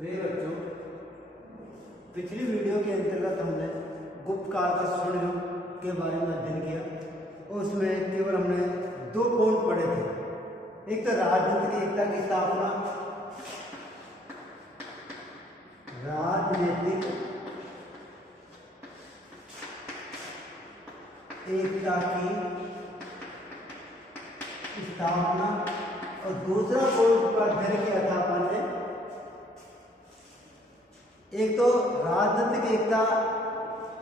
प्रिय बच्चों, पिछली वीडियो के अंतर्गत हमने गुप्त काल का स्वर्ण युग के बारे में अध्ययन किया और उसमें केवल हमने 2 पॉइंट पढ़े थे। एक तो राजनीतिक एकता की स्थापना, राजनीतिक एकता की स्थापना, और दूसरा पॉइंट पर अध्ययन किया था अपन ने, एक तो राजनीतिक एकता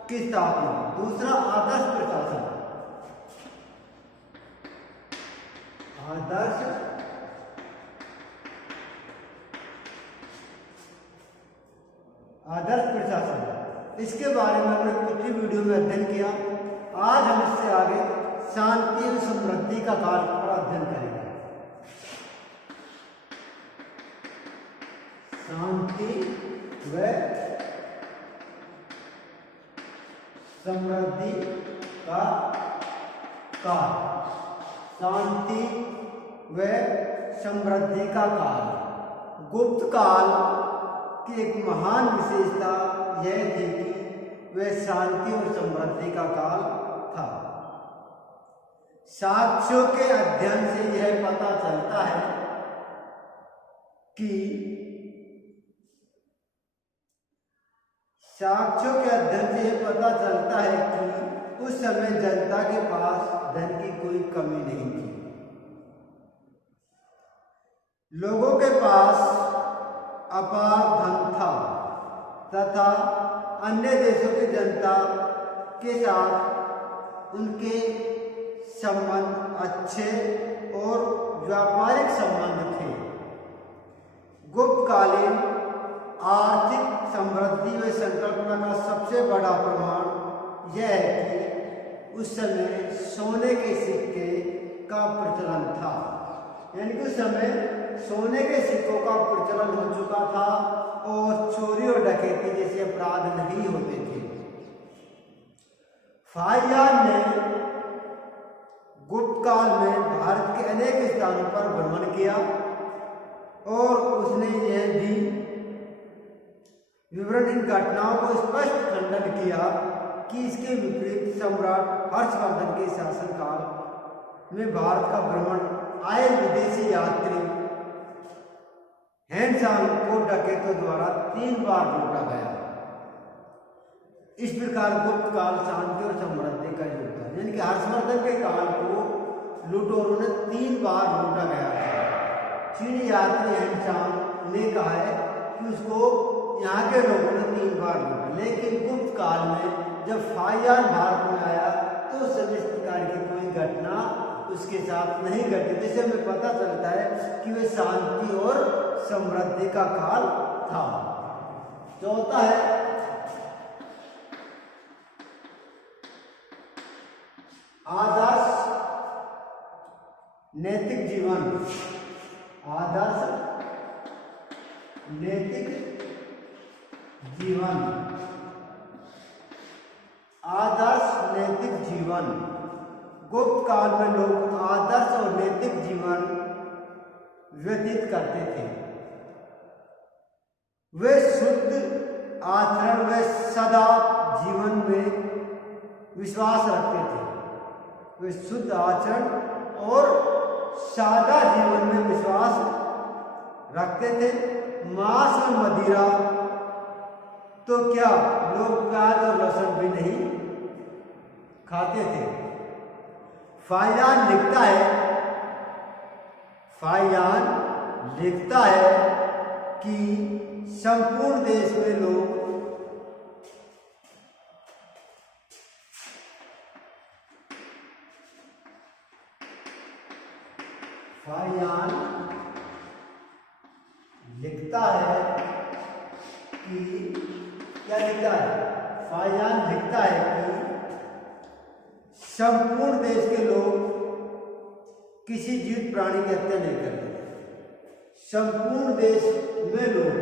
की स्थापना, दूसरा आदर्श प्रशासन। आदर्श प्रशासन, इसके बारे में हमने पिछली वीडियो में अध्ययन किया। आज हम इससे आगे शांति और समृद्धि का काल पर अध्ययन करेंगे। शांति व समृद्धि का काल, शांति व समृद्धि का काल। गुप्त काल की एक महान विशेषता यह थी कि वह शांति और समृद्धि का काल था। साक्ष्यों के अध्ययन से यह पता चलता है कि साक्ष्यों के अध्ययन से यह पता चलता है कि उस समय जनता के पास धन की कोई कमी नहीं थी। लोगों के पास अपार धन था तथा अन्य देशों की जनता के साथ उनके संबंध अच्छे और व्यापारिक संबंध थे। गुप्तकालीन आर्थिक समृद्धि व संकल्पना का सबसे बड़ा प्रमाण यह है कि उस समय सोने के सिक्के का प्रचलन था। यानी कि उस समय सोने के सिक्कों का प्रचलन हो चुका था और चोरी और डकैती जैसे अपराध नहीं होते थे। फाहियान ने गुप्त काल में भारत के अनेक स्थानों पर भ्रमण किया और उसने यह भी विवरण इन घटनाओं को स्पष्ट खंडन किया कि इसके विपरीत सम्राट हर्षवर्धन के शासनकाल में भारत का भ्रमण आए विदेशी यात्री हैंडसांग को डकैतों द्वारा 3 बार लूटा गया। इस प्रकार गुप्त काल शांति और समृद्धि का युग था। यानी कि हर्षवर्धन के काल को लूटोरों ने 3 बार लूटा गया था। चीनी यात्री हैंडसांग ने कहा है कि उसको यहाँ के लोगों ने 3 बार लूटा, लेकिन गुप्त काल में जब फाहियान भारत में आया तो उस समय इस प्रकार की कोई घटना उसके साथ नहीं घटी, जिससे हमें पता चलता है कि वह शांति और समृद्धि का काल था। चौथा है आदर्श नैतिक जीवन। आदर्श नैतिक जीवन, आदर्श नैतिक जीवन। गुप्त काल में लोग आदर्श और नैतिक जीवन व्यतीत करते थे। वे शुद्ध आचरण व सदा जीवन में विश्वास रखते थे। वे शुद्ध आचरण और सादा जीवन में विश्वास रखते थे। मांस में मदिरा तो क्या, लोग प्याज और लहसुन भी नहीं खाते थे। फाहियान लिखता है कि संपूर्ण देश में लोग फाहियान लिखता है कि संपूर्ण देश के लोग किसी जीवित प्राणी की हत्या नहीं करते। संपूर्ण देश में लोग,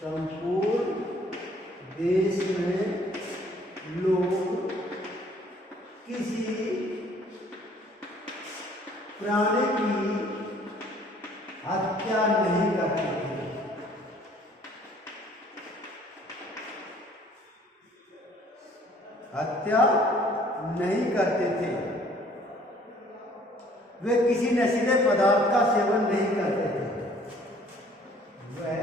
संपूर्ण देश में लोग किसी प्राणी की हत्या नहीं करते थे। हत्या नहीं करते थे। वे किसी नशीले पदार्थ का सेवन नहीं करते थे। वह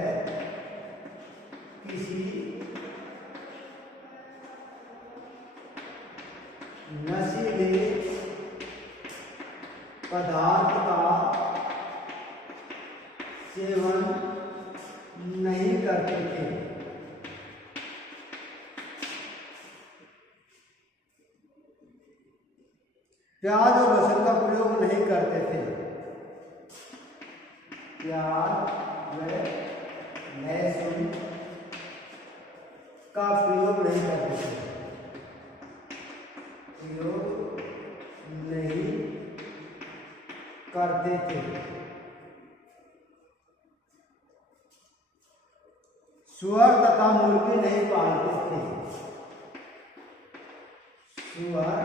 किसी नशीले पदार्थ का सेवन नहीं करते थे। प्याज और लहसुन का प्रयोग नहीं करते थे। प्याज व लहसुन का प्रयोग नहीं करते थे। प्रयोग नहीं करते थे। सुअर तथा मुर्गी नहीं पालते थे। सुअर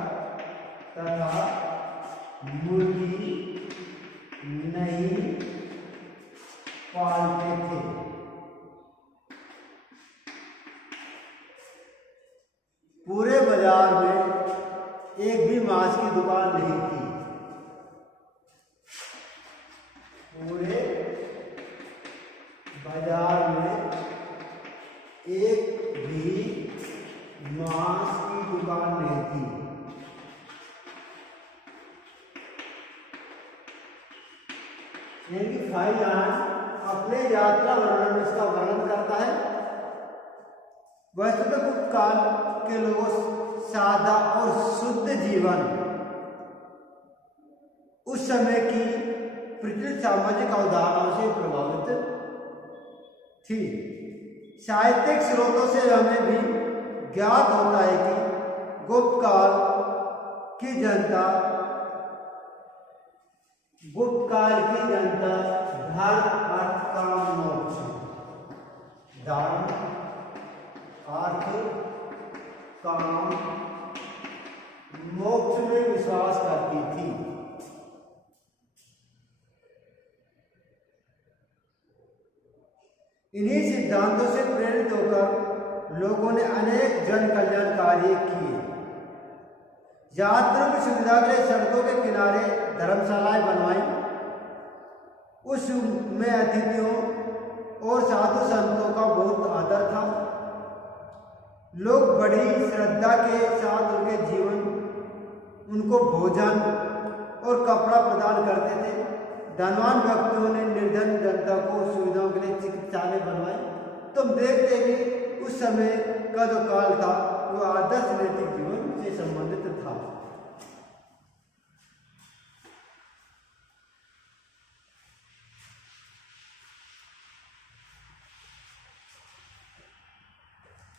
तथा मुर्गी नहीं पालते थे। पूरे बाजार में एक भी मांस की दुकान नहीं थी। पूरे बाजार में एक भी मांस की दुकान नहीं थी। यानी फाइजान अपने यात्रा वर्णन में इसका वर्णन करता है। वस्तुतः गुप्त काल के लोगों सादा और शुद्ध जीवन उस समय की प्रचलित सामाजिक अवधारणाओं से प्रभावित थी। साहित्यिक स्रोतों से हमें भी ज्ञात होता है कि गुप्त काल की जनता धर्म अर्थ काम मोक्ष, धर्म अर्थ काम मोक्ष में विश्वास करती थी। इन्हीं सिद्धांतों से प्रेरित होकर लोगों ने अनेक जन कल्याण कार्य किए। यात्रियों की सुविधा के लिए सड़कों के किनारे धर्मशालाएं बनवाई। उस युग में अतिथियों और साधु संतों का बहुत आदर था। लोग बड़ी श्रद्धा के साथ उनके जीवन, उनको भोजन और कपड़ा प्रदान करते थे। धनवान व्यक्तियों ने निर्धन जनता को सुविधाओं के लिए चिकित्सालय बनवाए। तुम देखते हैं कि उस समय का जो काल था वो आदर्श नैतिक जीवन से संबंधित था।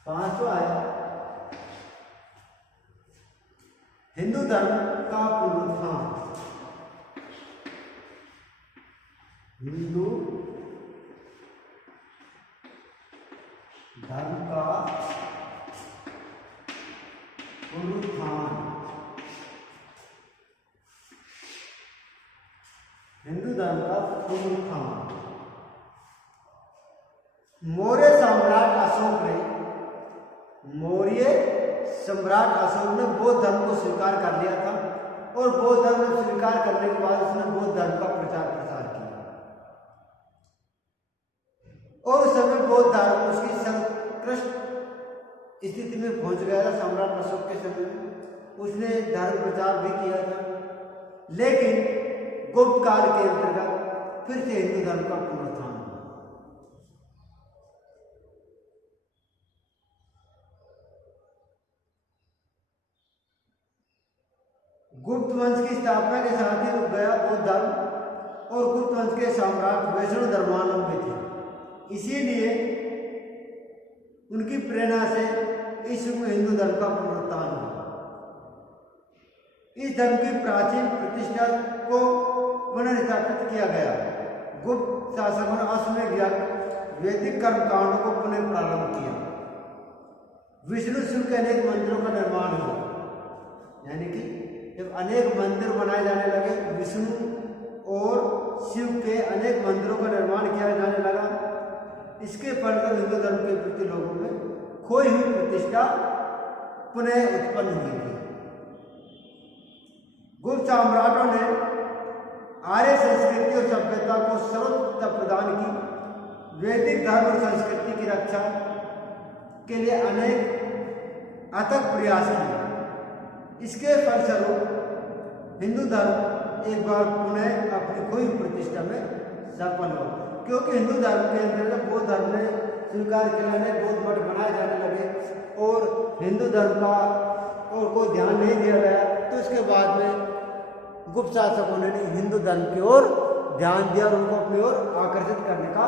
पांचवा है हिंदू धर्म का पुनरुत्थान। हिंदू धर्म का पुनरुत्थान। हिंदू धर्म का पुनरुत्थान। मौर्य सम्राट अशोक ने बौद्ध धर्म को स्वीकार कर लिया था और बौद्ध धर्म स्वीकार करने के बाद उसने बौद्ध धर्म का प्रचार प्रसार किया। और उस समय बौद्ध धर्म उसकी सर्वोत्कृष्ट स्थिति में पहुंच गया था। सम्राट अशोक के समय में उसने धर्म प्रचार भी किया था। लेकिन गुप्त काल के अंतर्गत फिर से हिंदू धर्म का पुनरुत्थान। गुप्त वंश की स्थापना के साथ ही रुक गया बौद्ध धर्म और गुप्त वंश के सम्राट वैष्णव धर्मावलंबी थे। इसीलिए उनकी प्रेरणा से इस युग में हिंदू धर्म का पुनरुत्थान हुआ। इस धर्म की प्राचीन प्रतिष्ठा को पुनर्स्थापित किया गया। गुप्त शासकों ने अश्वमेध यज्ञ, वैदिक कर्मकांडों को पुनः प्रारंभ किया। विष्णु शिव के अनेक मंदिरों का निर्माण हुआ। यानी कि जब अनेक मंदिर बनाए जाने लगे, विष्णु और शिव के अनेक मंदिरों धर्म के प्रति लोगों में खोई हुई प्रतिष्ठा पुनः उत्पन्न हुई थी। गुप्त सम्राटों ने आर्य संस्कृति और सभ्यता को सर्वोत्तमता प्रदान की। वैदिक धर्म और संस्कृति की रक्षा के लिए अनेक अथक प्रयास किए। इसके फलस्वरूप हिंदू धर्म एक बार पुनः अपनी खोई प्रतिष्ठा में सफल हो, क्योंकि हिंदू धर्म के अंतर्गत बौद्ध धर्म ने स्वीकार किया, बौद्ध मठ बनाए जाने लगे और हिंदू धर्म का और कोई ध्यान नहीं दिया गया। तो इसके बाद में गुप्त शासकों ने हिंदू धर्म की ओर ध्यान दिया और उनको अपनी ओर आकर्षित करने का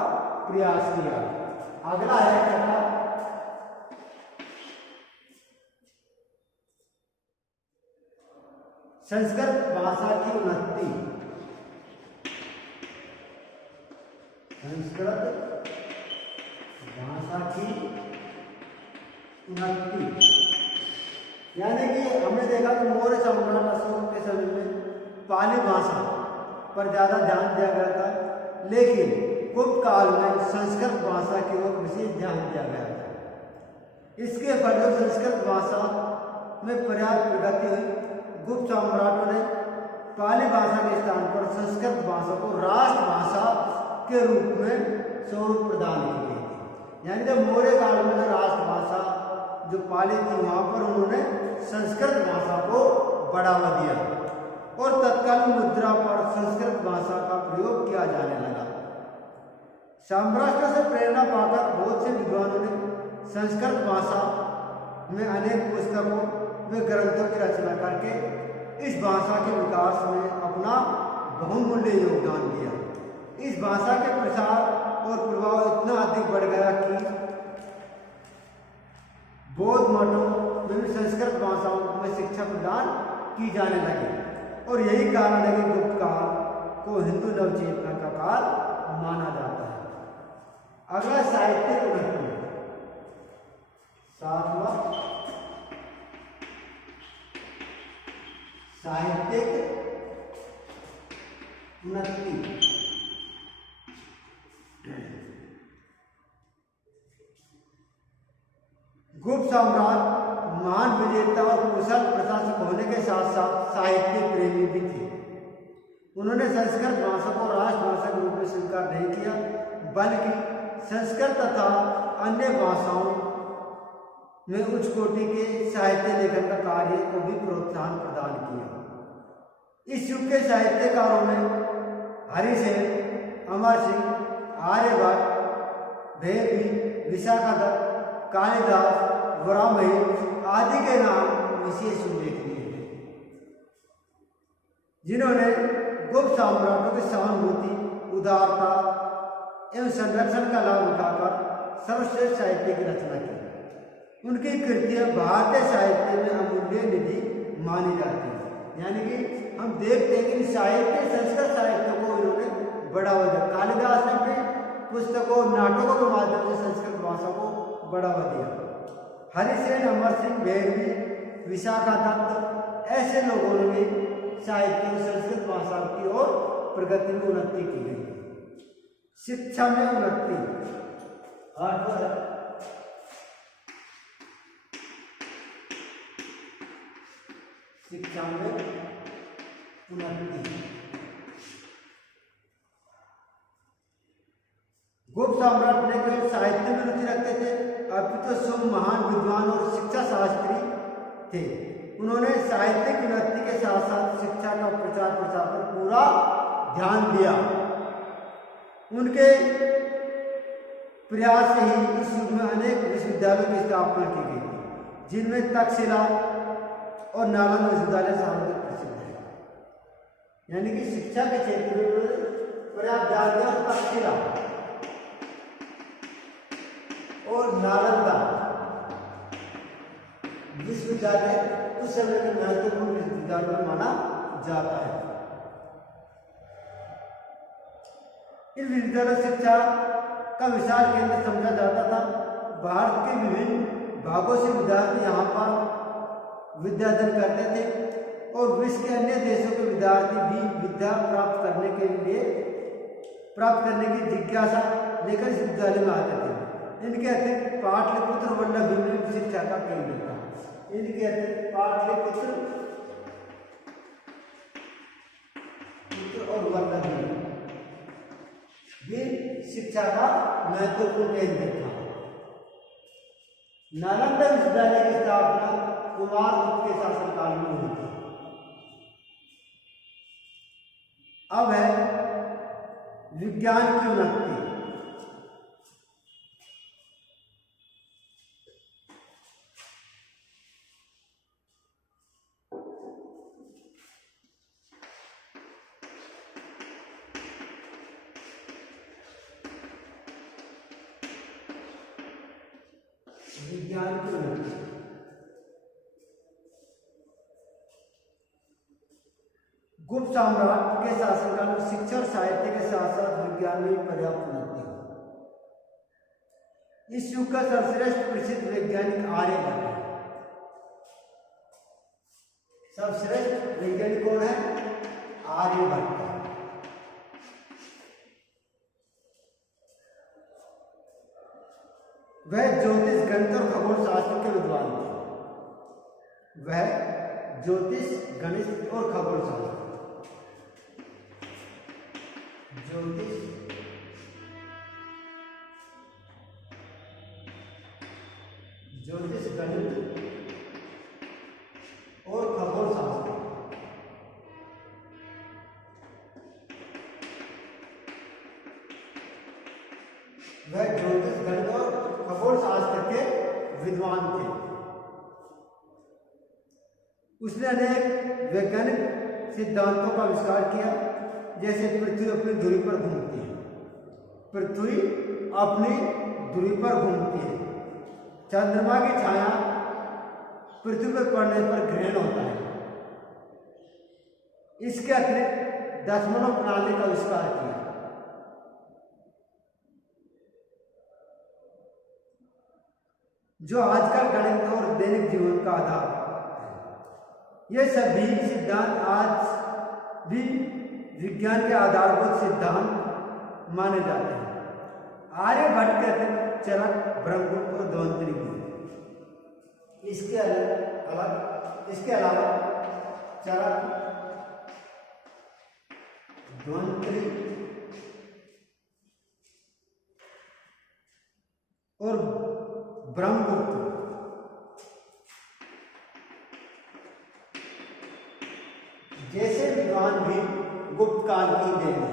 प्रयास किया। अगला है छठा, संस्कृत भाषा की उन्नति। संस्कृत भाषा की उन्नति यानी कि हमने देखा कि मौर्य सम्राट अशोक के समय में पाली भाषा पर ज़्यादा ध्यान दिया गया था, लेकिन गुप्त काल में संस्कृत भाषा की ओर विशेष ध्यान दिया गया था। इसके फलस्वरूप संस्कृत भाषा में पर्याप्त प्रगति हुई। गुप्त सम्राटों ने पाली भाषा के स्थान पर संस्कृत भाषा को राष्ट्रभाषा के रूप में स्वरूप प्रदान की गई थी। यानी जब मौर्य काल में जो राष्ट्रभाषा जो पाली थी वहाँ पर उन्होंने संस्कृत भाषा को बढ़ावा दिया और तत्कालीन मुद्रा पर संस्कृत भाषा का प्रयोग किया जाने लगा। सम्राटों से प्रेरणा पाकर बहुत से विद्वानों ने संस्कृत भाषा में अनेक पुस्तकों व ग्रंथों की रचना करके इस भाषा के विकास में अपना बहुमूल्य योगदान दिया। इस भाषा के प्रसार और प्रभाव इतना अधिक बढ़ गया कि बौद्ध मठों में भी संस्कृत भाषाओं में शिक्षा प्रदान की जाने लगी और यही कारण है कि गुप्त काल को हिंदू नवचेतना का काल माना जाता है। अगला साहित्यिक उन्नति, सातवां साहित्यिक उन्नति। गुप्त सम्राट महान विजेता और कुशल प्रशासक होने के साथ साथ साहित्य प्रेमी भी थे। उन्होंने संस्कृत भाषा को राष्ट्रभाषा के रूप में स्वीकार नहीं किया, बल्कि संस्कृत तथा अन्य भाषाओं में उच्च कोटि के साहित्य लेखन का कार्य को भी प्रोत्साहन प्रदान किया। इस युग के साहित्यकारों में हरिसेन, अमर सिंह, आर्यभट्ट, भैरवी, विशाखादत्त, कालिदास, वराहमिहिर आदि के नाम विशेष उल्लेखनीय हैं, जिन्होंने गुप्त सम्राटों की सहानुभूति, उदारता एवं संरक्षण का लाभ उठाकर सर्वश्रेष्ठ साहित्य की रचना की। उनकी कृतियां भारतीय साहित्य में अमूल्य निधि मानी जाती है। यानी कि हम देखते हैं कि साहित्य संस्कृत साहित्य को इन्होंने बढ़ावा दिया। कालिदास ने अपनी पुस्तकों, नाटकों के माध्यम से संस्कृत भाषा को बढ़ावा दिया। हरिसेन, अमर सिंह, भैरवी, विशाखादत्त ऐसे लोगों ने भी साहित्य और संस्कृत भाषा की ओर प्रगति में उन्नति की गई। शिक्षा में उन्नति, शिक्षा में उन्नति। गुप्त सम्राट ने केवल साहित्य में रुचि रखते थे, अपितु स्वयं महान विद्वान और शिक्षा शास्त्री थे। उन्होंने साहित्यिक उन्नति के साथ साथ शिक्षा का प्रचार प्रसार पर पूरा ध्यान दिया। उनके प्रयास से ही इस युग में अनेक विश्वविद्यालयों की स्थापना की गई, जिनमें तक्षशिला और नालंदा विश्वविद्यालय सर्वाधिक प्रसिद्ध है। यानी कि शिक्षा के क्षेत्र में पर्याप्त ध्यान दिया। तक्षशिला और नालंदा विश्वविद्यालय उस समय के महत्वपूर्ण विश्वविद्यालय में माना जाता है। इन विश्वविद्यालय शिक्षा का विशाल केंद्र समझा जाता था। भारत के विभिन्न भागों से विद्यार्थी यहाँ पर विद्यादान करते थे और विश्व के अन्य देशों के विद्यार्थी भी विद्या प्राप्त करने की जिज्ञासा लेकर इस विद्यालय में आते थे। इनके अतिरिक्त पाटलिपुत्र वल्लभी में शिक्षा का केंद्र था। इनके अतिरिक्त पाटलिपुत्र और वल्लभी भी शिक्षा का महत्वपूर्ण केंद्र था। नालंदा विश्वविद्यालय की स्थापना कुमारगुप्त के शासनकाल में हुई थी। अब है विज्ञान की उन्नति। विज्ञान की उन्नति। गुप्त साम्राज्य के शासनकाल में शिक्षा और साहित्य के साथ साथ विज्ञान में पर्याप्त उन्नति हुई। इस युग का सर्वश्रेष्ठ प्रसिद्ध वैज्ञानिक आर्यभट्ट है। सर्वश्रेष्ठ वैज्ञानिक कौन है? आर्यभट्ट। वह ज्योतिष, गणित और खगोल शास्त्र के विद्वान थे। वह ज्योतिष, गणित और खगोल शास्त्र, ज्योतिष, गणित और खगोल शास्त्र, वह ज्योतिष, गणित और खगोल शास्त्र के विद्वान थे। उसने अनेक वैज्ञानिक सिद्धांतों का आविष्कार किया, जैसे पृथ्वी अपनी धुरी पर घूमती है, पृथ्वी अपनी धुरी पर घूमती है, चंद्रमा की छाया पृथ्वी पर पड़ने पर ग्रहण होता है। इसके अतिरिक्त दशमलव प्रणाली का आविष्कार किया। जो आजकल गणित और दैनिक जीवन का आधार है। ये सभी सिद्धांत आज भी विज्ञान के आधारभूत सिद्धांत माने जाते हैं। आर्यभट्ट कहते हैं चरक, ब्रह्मगुप्त और धन्वंतरी भी। इसके अलावा चरक, धन्वंतरी और ब्रह्मगुप्त जैसे विद्वान भी गुप्त काल की देन है।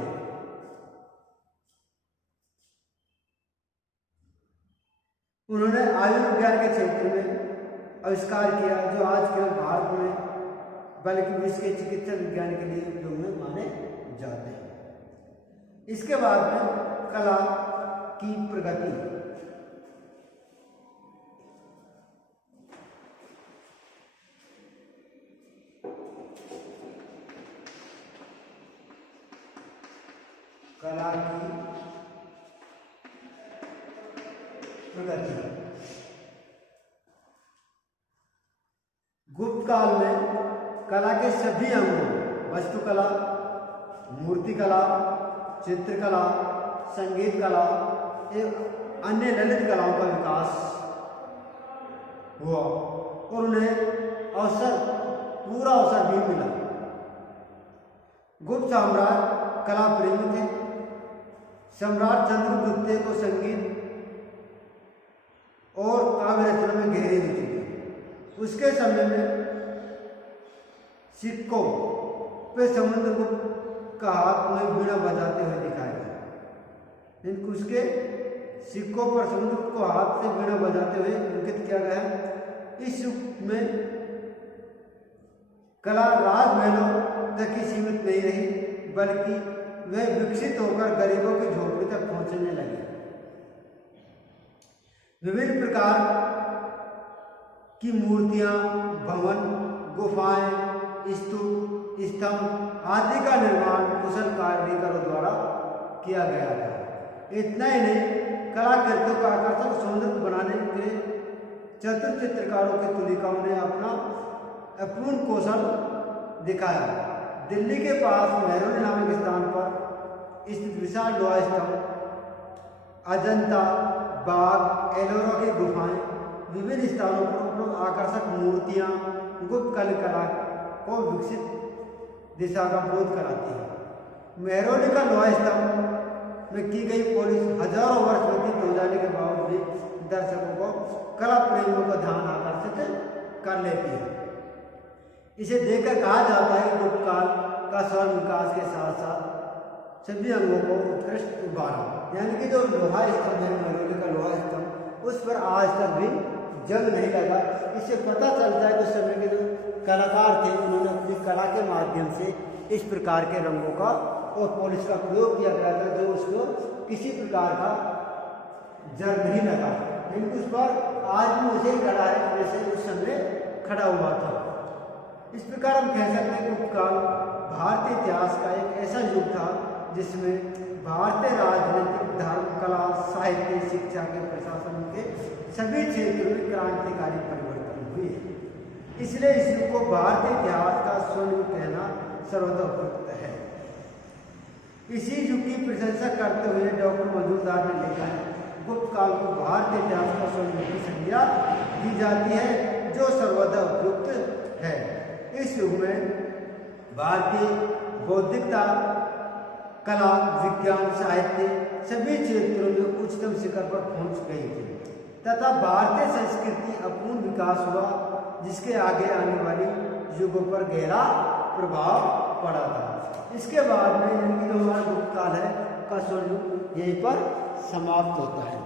उन्होंने आयुर्विज्ञान के क्षेत्र में आविष्कार किया, जो आज केवल भारत में बल्कि विश्व के चिकित्सा विज्ञान के लिए उपयोग में माने जाते हैं। इसके बाद में कला की प्रगति। कला की प्रगति। गुप्त काल में कला के सभी अंगों, वस्तुकला, मूर्तिकला, चित्रकला, संगीत कला एवं अन्य ललित कलाओं का विकास हुआ और उन्हें पूरा अवसर भी मिला। गुप्त साम्राज्य कला प्रेमी थे। सम्राट चंद्रगुप्त को संगीत और काव्य रचना में गहरी रुचि थी। उसके समय में सिक्कों पे समुद्रगुप्त का हाथ में वीणा बजाते हुए दिखाया गया। उसके सिक्कों पर समुद्रगुप्त को हाथ से वीणा बजाते हुए अंकित किया गया। इस युग में कला राजमहलों तक ही सीमित नहीं रही, बल्कि वह विकसित होकर गरीबों की झोपड़ी तक पहुंचने लगी। विभिन्न प्रकार की मूर्तियां, भवन, गुफाएं, स्तूप, स्तंभ आदि का निर्माण कुशल कारीगरों द्वारा किया गया था। इतना ही नहीं, कलाकृतियों का आकर्षक सौंदर्य बनाने के चतुर चित्रकारों की तुलिकाओं ने अपना अपूर्ण कौशल दिखाया। दिल्ली के पास मेहरौली नामक स्थान पर स्थित विशाल लोहा स्तंभ, अजंता, बाग, एलोरा की गुफाएं, विभिन्न स्थानों पर आकर्षक मूर्तियां गुप्त कला को विकसित दिशा का बोध कराती है। मेहरौली का लोहा स्तंभ में की गई पॉलिश हजारों वर्ष व्यतीत हो जाने के बावजूद भी दर्शकों को, कला प्रेमियों का ध्यान आकर्षित कर लेती है। इसे देखकर कहा जाता है कि गुप्त काल का स्वर्ण विकास के साथ साथ सभी अंगों को उत्कृष्ट उभारा। यानी कि जो लोहा स्तंभ है, मेहरौली का लोहा स्तंभ, उस पर आज तक भी जंग नहीं लगा। इससे पता चलता है कि उस समय के जो कलाकार थे उन्होंने अपनी कला के माध्यम से इस प्रकार के रंगों का और पॉलिश का प्रयोग किया गया था, जो उसको किसी प्रकार का जंग नहीं लगा, लेकिन उस पर आज भी उसे खड़ा है जैसे उस समय खड़ा हुआ था। इस प्रकार हम कह सकते हैं कि गुप्त काल भारतीय इतिहास का एक ऐसा युग था जिसमें भारतीय राजनीतिक, धर्म, कला, साहित्य, शिक्षा के प्रशासन के सभी क्षेत्रों में क्रांतिकारी परिवर्तन हुए। इसलिए इस युग को भारतीय इतिहास का स्वर्ण युग कहना सर्वतोपयुक्त है। इसी युग की प्रशंसा करते हुए डॉक्टर मजूमदार ने लिखा है, गुप्त काल को भारतीय इतिहास का स्वर्ण युग की संज्ञा दी जाती है, जो सर्वदा उपयुक्त है। इस युग में भारतीय बौद्धिकता, कला, विज्ञान, साहित्य सभी क्षेत्रों में उच्चतम शिखर पर पहुंच गई थी तथा भारतीय संस्कृति अपूर्ण विकास हुआ, जिसके आगे आने वाली युगों पर गहरा प्रभाव पड़ा था। इसके बाद में यानी कि जो हमारा गुप्त काल है का स्वर्ण युग यहीं पर समाप्त होता है।